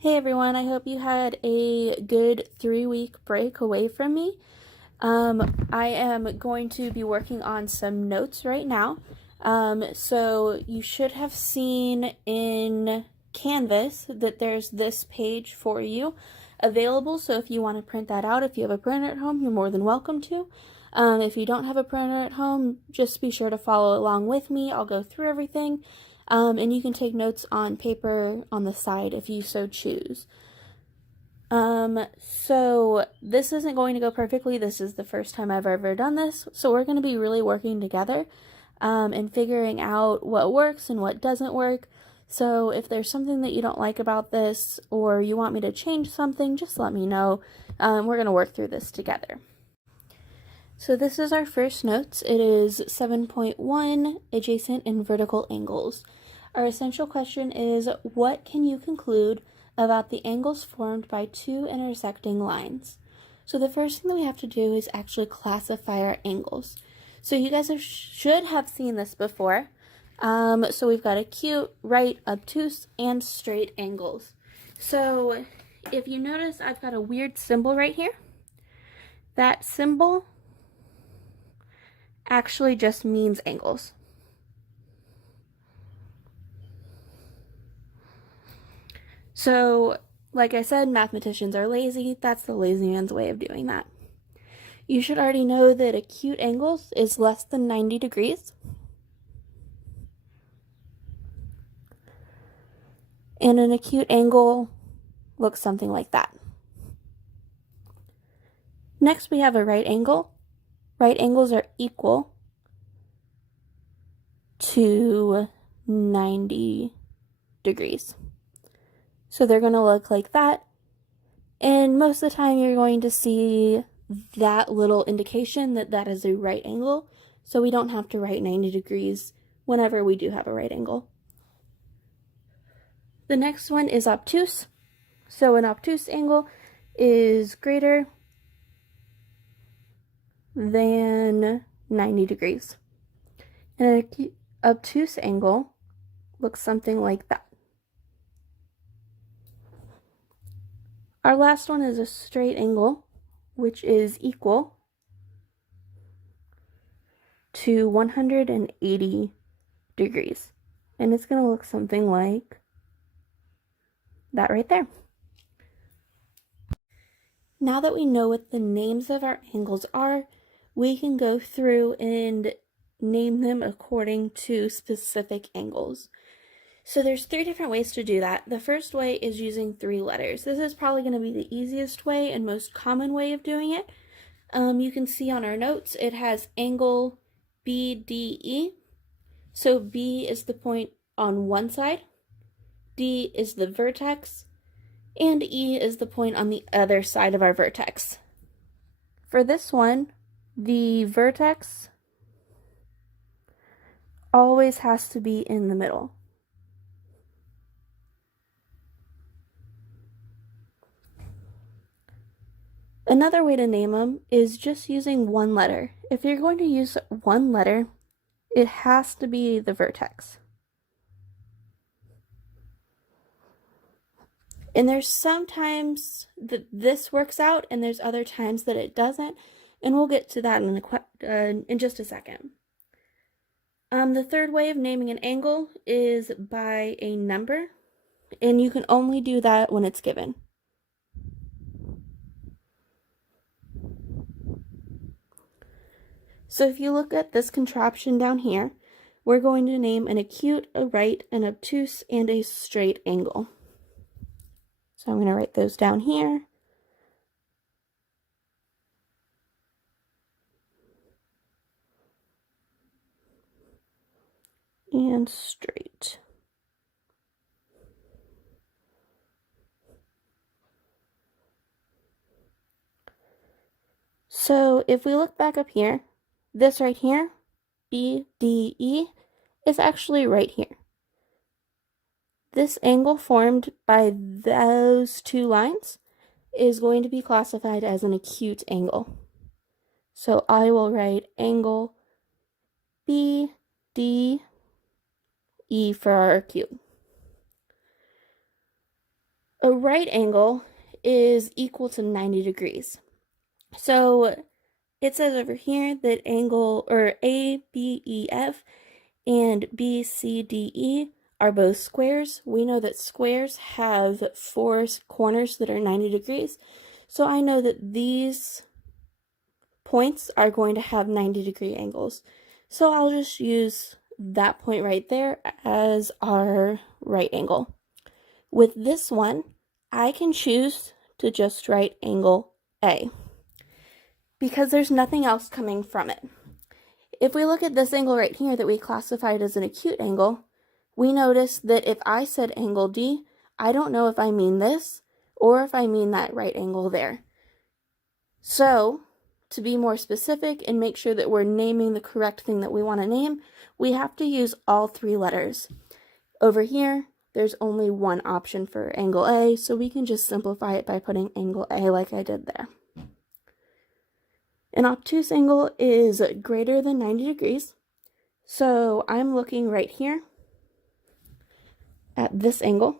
Hey everyone, I hope you had a good 3 week break away from me. I am going to be working on some notes right now. So you should have seen in Canvas that there's this page for you available. So if you want to print that out, if you have a printer at home, you're more than welcome to. If you don't have a printer at home, just be sure to follow along with me. I'll go through everything. And you can take notes on paper on the side if you so choose. So this isn't going to go perfectly. This is the first time I've ever done this. So we're going to be really working together, and figuring out what works and what doesn't work. So if there's something that you don't like about this or you want me to change something, just let me know. We're going to work through this together. So this is our first notes. It is 7.1, adjacent and vertical angles. Our essential question is, what can you conclude about the angles formed by two intersecting lines? So the first thing that we have to do is actually classify our angles. So you guys should have seen this before. So we've got acute, right, obtuse, and straight angles. So if you notice, I've got a weird symbol right here. That symbol actually just means angles. So, like I said, mathematicians are lazy. That's the lazy man's way of doing that. You should already know that acute angles is less than 90 degrees. And an acute angle looks something like that. Next, we have a right angle. Right angles are equal to 90 degrees. So they're going to look like that. And most of the time you're going to see that little indication that that is a right angle. So we don't have to write 90 degrees whenever we do have a right angle. The next one is obtuse. So an obtuse angle is greater than 90 degrees. And an obtuse angle looks something like that. Our last one is a straight angle, which is equal to 180 degrees. And it's going to look something like that right there. Now that we know what the names of our angles are, we can go through and name them according to specific angles. So there's 3 different ways to do that. The first way is using 3 letters. This is probably going to be the easiest way and most common way of doing it. You can see on our notes, it has angle BDE. So B is the point on one side, D is the vertex, and E is the point on the other side of our vertex. For this one, the vertex always has to be in the middle. Another way to name them is just using one letter. If you're going to use one letter, it has to be the vertex. And there's sometimes that this works out, and there's other times that it doesn't, and we'll get to that in just a second. The third way of naming an angle is by a number, and you can only do that when it's given. So if you look at this contraption down here, we're going to name an acute, a right, an obtuse, and a straight angle. So I'm going to write those down here. And straight. So if we look back up here, this right here, BDE, is actually right here. This angle formed by those 2 lines is going to be classified as an acute angle. So I will write angle BDE for our acute. A right angle is equal to 90 degrees. So it says over here that angle, or ABEF and BCDE are both squares. We know that squares have 4 corners that are 90 degrees. So I know that these points are going to have 90-degree angles. So I'll just use that point right there as our right angle. With this one, I can choose to just write angle A because there's nothing else coming from it. If we look at this angle right here that we classified as an acute angle, we notice that if I said angle D, I don't know if I mean this or if I mean that right angle there. So, to be more specific and make sure that we're naming the correct thing that we want to name, we have to use all 3 letters. Over here, there's only one option for angle A, so we can just simplify it by putting angle A like I did there. An obtuse angle is greater than 90 degrees, so I'm looking right here at this angle.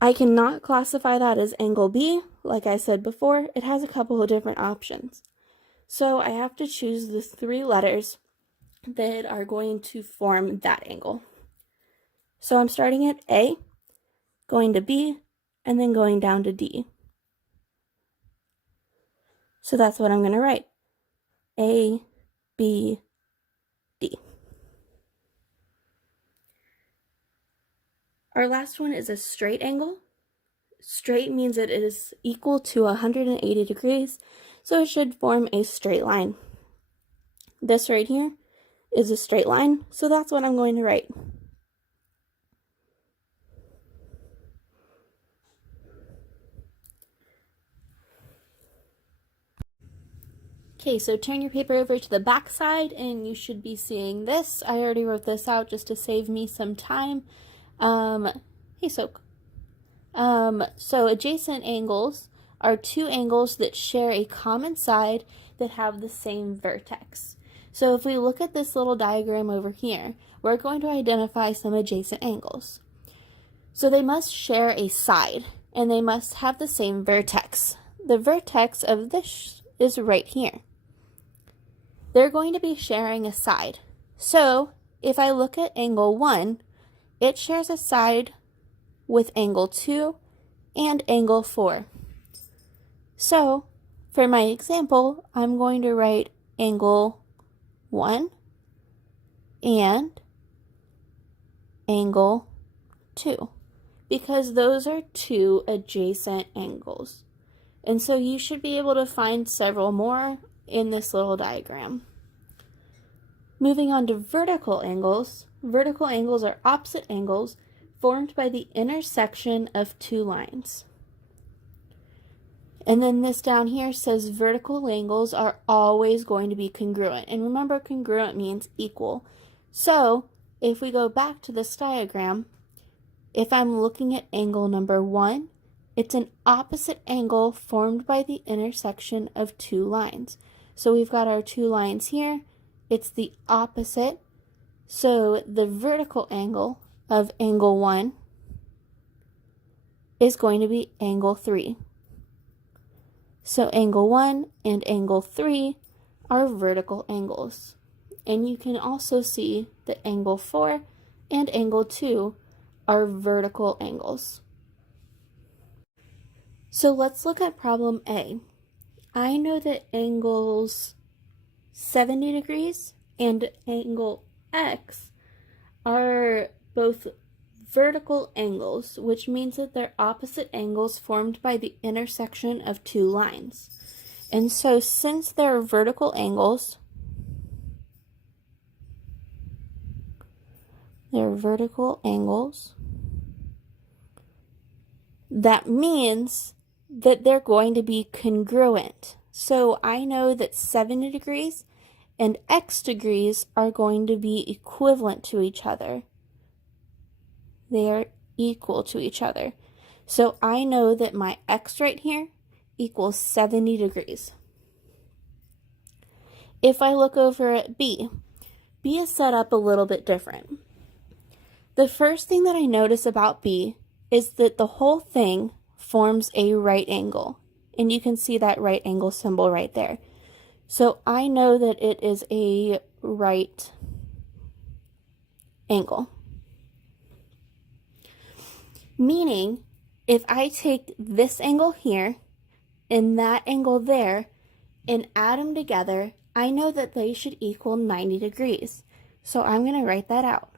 I cannot classify that as angle B. Like I said before, it has a couple of different options. So I have to choose the 3 letters that are going to form that angle. So I'm starting at A, going to B, and then going down to D. So that's what I'm going to write. A, B, D. Our last one is a straight angle. Straight means that it is equal to 180 degrees, so it should form a straight line. This right here is a straight line, so that's what I'm going to write. Okay, so turn your paper over to the back side and you should be seeing this. I already wrote this out just to save me some time. Hey, Soak. So adjacent angles are 2 angles that share a common side that have the same vertex. So if we look at this little diagram over here, we're going to identify some adjacent angles. So they must share a side and they must have the same vertex. The vertex of this is right here. They're going to be sharing a side. So if I look at angle 1, it shares a side with angle 2 and angle 4. So for my example, I'm going to write angle 1 and angle 2 because those are 2 adjacent angles. And so you should be able to find several more in this little diagram. Moving on to vertical angles are opposite angles formed by the intersection of 2 lines. And then this down here says vertical angles are always going to be congruent. And remember, congruent means equal. So if we go back to this diagram, if I'm looking at angle number 1, it's an opposite angle formed by the intersection of 2 lines. So we've got our 2 lines here. It's the opposite. So the vertical angle of angle 1 is going to be angle 3. So angle 1 and angle 3 are vertical angles. And you can also see that angle 4 and angle 2 are vertical angles. So let's look at problem A. I know that angles 70 degrees and angle X are both vertical angles, which means that they're opposite angles formed by the intersection of 2 lines. And so since they're vertical angles, that means that they're going to be congruent. So I know that 70 degrees and X degrees are going to be equivalent to each other. They are equal to each other. So I know that my X right here equals 70 degrees. If I look over at B, B is set up a little bit different. The first thing that I notice about B is that the whole thing forms a right angle. And you can see that right angle symbol right there. So I know that it is a right angle. Meaning, if I take this angle here and that angle there and add them together, I know that they should equal 90 degrees. So I'm going to write that out.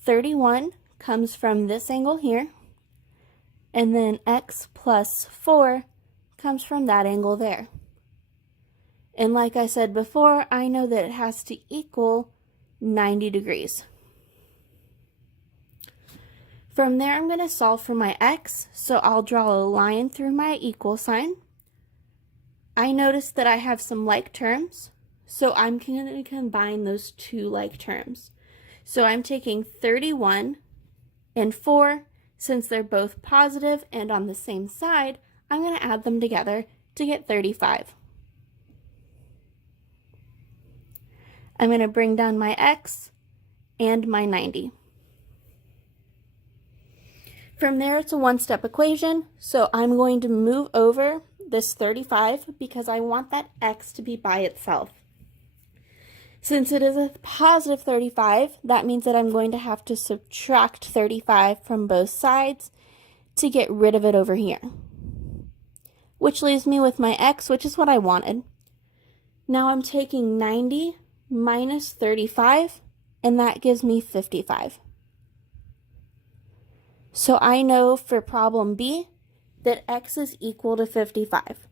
31 comes from this angle here, and then x plus 4 comes from that angle there. And like I said before, I know that it has to equal 90 degrees. From there, I'm going to solve for my x, so I'll draw a line through my equal sign. I notice that I have some like terms, so I'm going to combine those two like terms. So I'm taking 31 and 4, since they're both positive and on the same side, I'm going to add them together to get 35. I'm going to bring down my x and my 90. From there, it's a one-step equation, so I'm going to move over this 35 because I want that x to be by itself. Since it is a positive 35, that means that I'm going to have to subtract 35 from both sides to get rid of it over here. Which leaves me with my x, which is what I wanted. Now I'm taking 90 minus 35, and that gives me 55. So I know for problem B that x is equal to 55.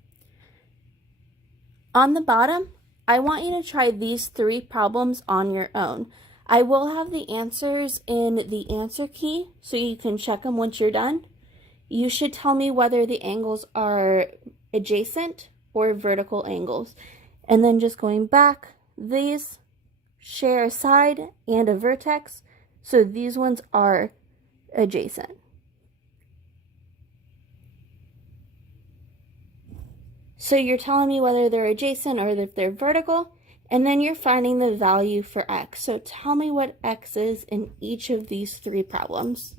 On the bottom, I want you to try these 3 problems on your own. I will have the answers in the answer key, so you can check them once you're done. You should tell me whether the angles are adjacent or vertical angles. And then just going back, these share a side and a vertex, so these ones are adjacent. So you're telling me whether they're adjacent or if they're vertical, and then you're finding the value for x. So tell me what x is in each of these 3 problems.